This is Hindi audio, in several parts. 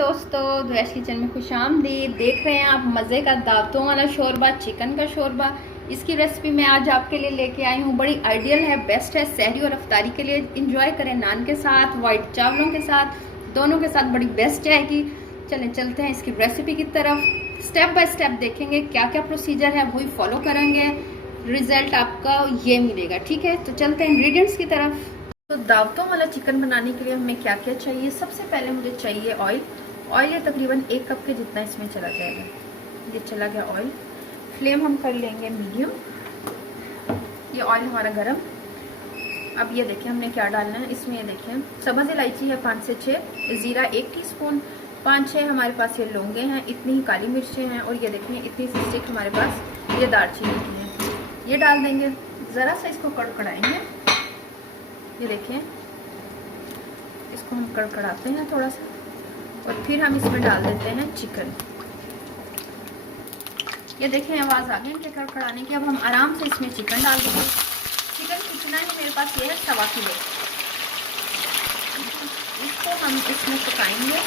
दोस्तों, दुआश किचन में खुशामदीद। देख रहे हैं आप मज़े का दावतों वाला शोरबा, चिकन का शोरबा। इसकी रेसिपी मैं आज आपके लिए लेके आई हूँ। बड़ी आइडियल है, बेस्ट है सहरी और अफ्तारी के लिए। इंजॉय करें नान के साथ, वाइट चावलों के साथ, दोनों के साथ बड़ी बेस्ट है कि चलें चलते हैं इसकी रेसिपी की तरफ। स्टेप बाय स्टेप देखेंगे क्या क्या प्रोसीजर है, वही फॉलो करेंगे, रिजल्ट आपका ये मिलेगा। ठीक है, तो चलते हैं इंग्रेडिएंट्स की तरफ। तो दावतों वाला चिकन बनाने के लिए हमें क्या क्या चाहिए। सबसे पहले मुझे चाहिए ऑयल। ऑयल ये तकरीबन 1 कप के जितना इसमें चला जाएगा। ये चला गया ऑयल। फ्लेम हम कर लेंगे मीडियम। ये ऑयल हमारा गरम। अब ये देखिए हमने क्या डालना है इसमें। ये देखिए सब्ज़ इलायची है 5 से 6, ज़ीरा 1 टीस्पून, 5-6 हमारे पास ये लौंगे हैं, इतनी ही काली मिर्चें हैं, और ये देखिए इतनी सी स्टिक हमारे पास ये दालचीनी की है। ये डाल देंगे, ज़रा सा इसको कड़कड़ाएंगे। ये देखिए इसको हम कड़कड़ाते हैं थोड़ा सा, और फिर हम इसमें डाल देते हैं चिकन। ये देखिए आवाज़ आ गई इनके कड़कड़ाने की। अब हम आराम से इसमें चिकन डाल देंगे। चिकन कितना है मेरे पास, ये है 1.25 किलो। इसको हम इसमें पकाएंगे,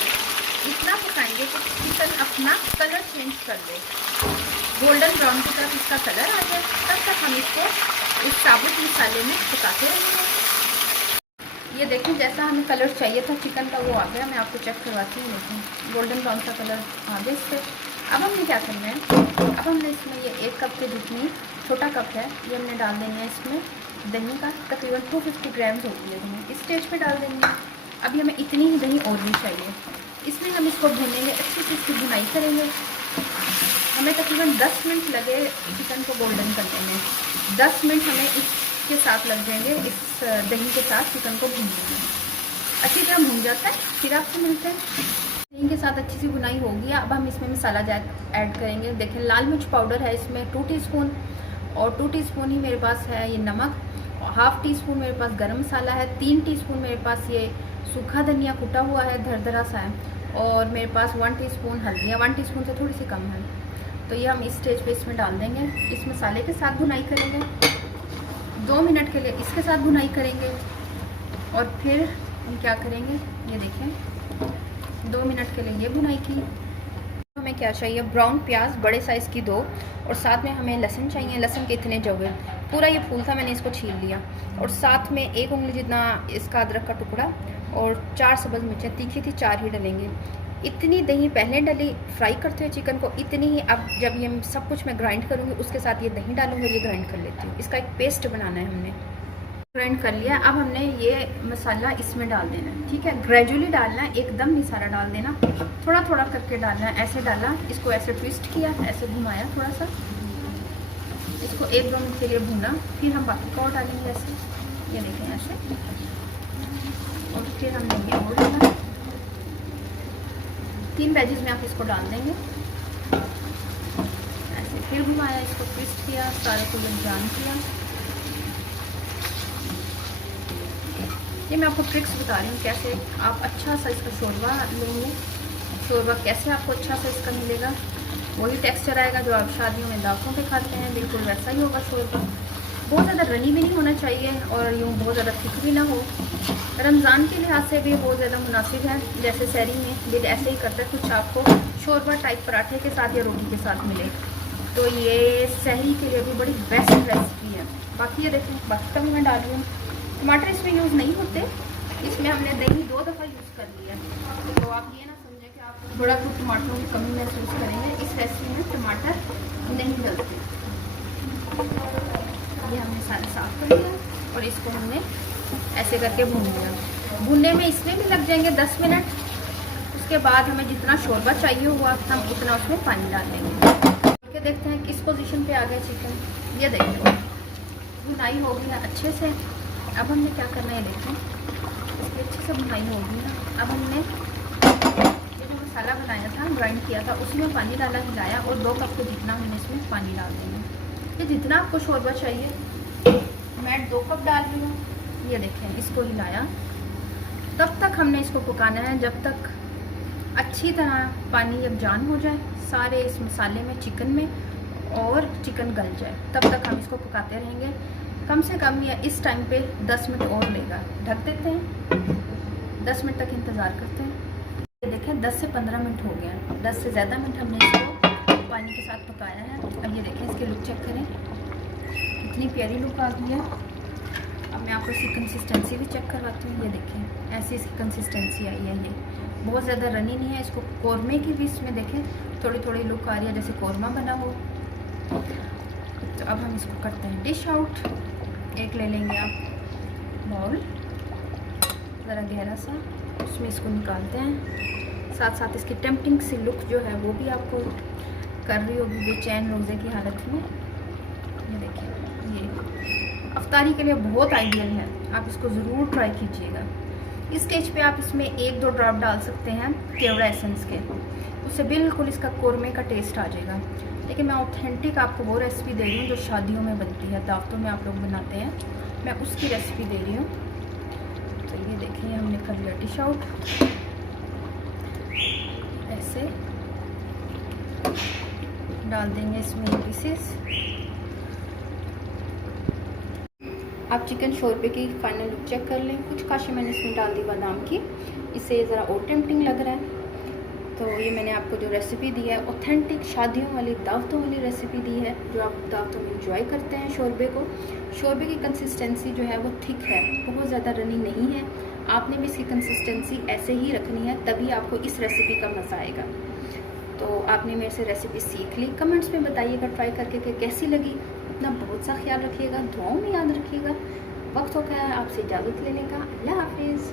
इतना पकाएंगे कि चिकन अपना कलर चेंज कर दे, गोल्डन ब्राउन की तरफ इसका कलर आ जाए। तब तक हम इसको इस साबुत मसाले में पकाते रहेंगे। ये देखें जैसा हमें कलर चाहिए था चिकन का वो आ गया। मैं आपको चेक करवाती हूँ। देखें गोल्डन ब्राउन का कलर आ गया इससे। अब हमने क्या करना है, अब हमने इसमें ये 1 कप के जितनी छोटा कप है ये हमने डाल देंगे है इसमें दही का। तकरीबन 250 ग्राम्स होती है दही, इस स्टेज पे डाल देंगे। अभी हमें इतनी ही दही और भी चाहिए। इसमें हम इसको भूनेंगे, अच्छी से इसकी भुनाई करेंगे। हमें तकरीबन 10 मिनट लगे चिकन को गोल्डन करने में। 10 मिनट हमें इसके साथ लग जाएंगे, इस दही के साथ चिकन को भून लेंगे। अच्छी तरह भून जाता है, फिर आपसे मिलते हैं। दही के साथ अच्छी सी भुनाई हो गया। अब हम इसमें मसाला ऐड करेंगे। देखें लाल मिर्च पाउडर है इसमें 2 टीस्पून, और 2 टीस्पून ही मेरे पास है ये नमक, 1/2 टीस्पून मेरे पास गरम मसाला है, 3 टीस्पून मेरे पास ये सूखा धनिया कुटा हुआ है, दरदरा सा है, और मेरे पास 1 टीस्पून हल्दी है, 1 टीस्पून से थोड़ी सी कम है। तो ये हम इस स्टेज पे इसमें डाल देंगे। इस मसाले के साथ भुनाई करेंगे 2 मिनट के लिए, इसके साथ भुनाई करेंगे, और फिर हम क्या करेंगे ये देखें 2 मिनट के लिए ये भुनाई की। हमें क्या चाहिए, ब्राउन प्याज बड़े साइज़ की 2, और साथ में हमें लहसुन चाहिए। लहसुन के इतने जवे, पूरा ये फूल था, मैंने इसको छील लिया, और साथ में 1 उंगली जितना इसका अदरक का टुकड़ा, और 4 सब्ज़ मिर्चें तीखी थी 4 ही डलेंगे। इतनी दही पहले डली फ्राई करते हुए चिकन को, इतनी ही अब जब ये सब कुछ मैं ग्राइंड करूँगी उसके साथ ये दही डालूँगी, ये ग्राइंड कर लेती हूँ। इसका एक पेस्ट बनाना है, हमने ग्राइंड कर लिया। अब हमने ये मसाला इसमें डाल देना है। ठीक है, ग्रेजुअली डालना है, एकदम नहीं सारा डाल देना, थोड़ा थोड़ा करके डालना है। ऐसे डाला, इसको ऐसे ट्विस्ट किया, ऐसे घुमाया थोड़ा सा, इसको 1-2 मिनट के लिए भूना, फिर हम बाकी को डालेंगे ऐसे। ये देखें ऐसे, और फिर हमने ये और डाला। 3 वेजेस में आप इसको डाल देंगे, ऐसे फिर घुमाया, इसको ट्विस्ट किया, सारे को यकजान किया। ये मैं आपको ट्रिक्स बता रही हूँ कैसे आप अच्छा सा इसका शोरबा लेंगे। शोरबा कैसे आपको अच्छा सा इसका मिलेगा, वही टेक्सचर आएगा जो आप शादियों में दावतों पे खाते हैं, बिल्कुल वैसा ही होगा शोरबा। बहुत ज़्यादा रनी भी नहीं होना चाहिए, और यूँ बहुत ज़्यादा थिक भी ना हो। रमज़ान के लिहाज से भी बहुत ज़्यादा मुनासिब है। जैसे सहरी में दिल ऐसे ही करता है, कुछ आपको शोरबा टाइप पराठे के साथ या रोटी के साथ मिले, तो ये सहरी के लिए भी बड़ी बेस्ट रेसिपी है। बाकी ये देखें, बाकी का भी मैं डाल रही हूँ। टमाटर इसमें यूज़ नहीं होते, इसमें हमने दही 2 दफ़ा यूज़ कर लिया। तो आप ये ना समझें कि आप थोड़ा कुछ टमाटरों की कमी महसूस करेंगे। इस रेसिपी में टमाटर नहीं डलते। ये हमने सारे साफ कर लिया, और इसको हमने ऐसे करके भून लिया। भूनने में इसमें भी लग जाएंगे 10 मिनट। उसके बाद हमें जितना शोरबा चाहिए हुआ हम उतना उसमें पानी डाल देंगे। देखते हैं किस पोजीशन पे आ गया चिकन। ये देखो भुनाई हो गई है अच्छे से। अब हमने क्या करना है, देखें इसकी अच्छे से भुनाई हो गई है। अब हमने ये जो मसाला बनाया था, ग्राइंड किया था, उसमें पानी डाला, हिलाया, और 2 कप के जितना हमने इसमें पानी डाल देंगे। ये जितना आपको शोरबा चाहिए, मैं 2 कप डाल रही हूँ। ये देखें इसको हिलाया, तब तक हमने इसको पकाना है जब तक अच्छी तरह पानी यकजान हो जाए सारे इस मसाले में, चिकन में, और चिकन गल जाए। तब तक हम इसको पकाते रहेंगे। कम से कम या इस टाइम पे 10 मिनट और लेगा। ढक देते हैं, 10 मिनट तक इंतज़ार करते हैं। देखें 10 से 15 मिनट हो गए हैं, 10 से ज़्यादा मिनट हमने इसको पानी के साथ पकाया है। अब ये देखें इसके लुक चेक करें, कितनी प्यारी लुक आ गई है। अब मैं आपको इसकी कंसिस्टेंसी भी चेक करवाती हूँ। ये देखें ऐसी इसकी कंसिस्टेंसी आई है, ये बहुत ज़्यादा रनी नहीं है। इसको कौरमे की भी इसमें देखें थोड़ी थोड़ी लुक आ रही है, जैसे कौरमा बना हो। तो अब हम इसको करते हैं डिश आउट। एक ले लेंगे आप बाउल ज़रा गहरा सा, उसमें इसको निकालते हैं। साथ साथ इसकी टेम्पटिंग सी लुक जो है वो भी आपको कर रही होगी बेचैन रोज़े की हालत में। ये देखिए, ये अफ्तारी के लिए बहुत आइडियल है, आप इसको ज़रूर ट्राई कीजिएगा। इस स्टेज पे आप इसमें 1-2 ड्रॉप डाल सकते हैं केवड़ा एसेंस के, उससे बिल्कुल इसका कौरमे का टेस्ट आ जाएगा। लेकिन मैं ऑथेंटिक आपको वो रेसिपी दे रही हूँ जो शादियों में बनती है, दावतों में आप लोग बनाते हैं, मैं उसकी रेसिपी दे रही हूँ। तो ये देखिए हमने कर लिया डिश आउट। ऐसे डाल देंगे इसमें पीसेस। आप चिकन शोरबे की फाइनल लुक चेक कर लें। कुछ काशी मैंने इसमें डाल दी बादाम की, इससे ज़रा और टेम्पटिंग लग रहा है। तो ये मैंने आपको जो रेसिपी दी है ऑथेंटिक शादियों वाली दावतों वाली रेसिपी दी है, जो आप दावतों में इंजॉय करते हैं शोरबे को। शोरबे की कंसिस्टेंसी जो है वो थिक है, बहुत ज़्यादा रनी नहीं है। आपने भी इसकी कंसिस्टेंसी ऐसे ही रखनी है, तभी आपको इस रेसिपी का मज़ा आएगा। तो आपने मेरे से रेसिपी सीख ली, कमेंट्स में बताइएगा ट्राई करके कि कैसी लगी। अपना बहुत सा ख्याल रखिएगा, दुआओं में याद रखिएगा। वक्त हो गया है आपसे इजाज़त लेने का। अल्लाह हाफिज़।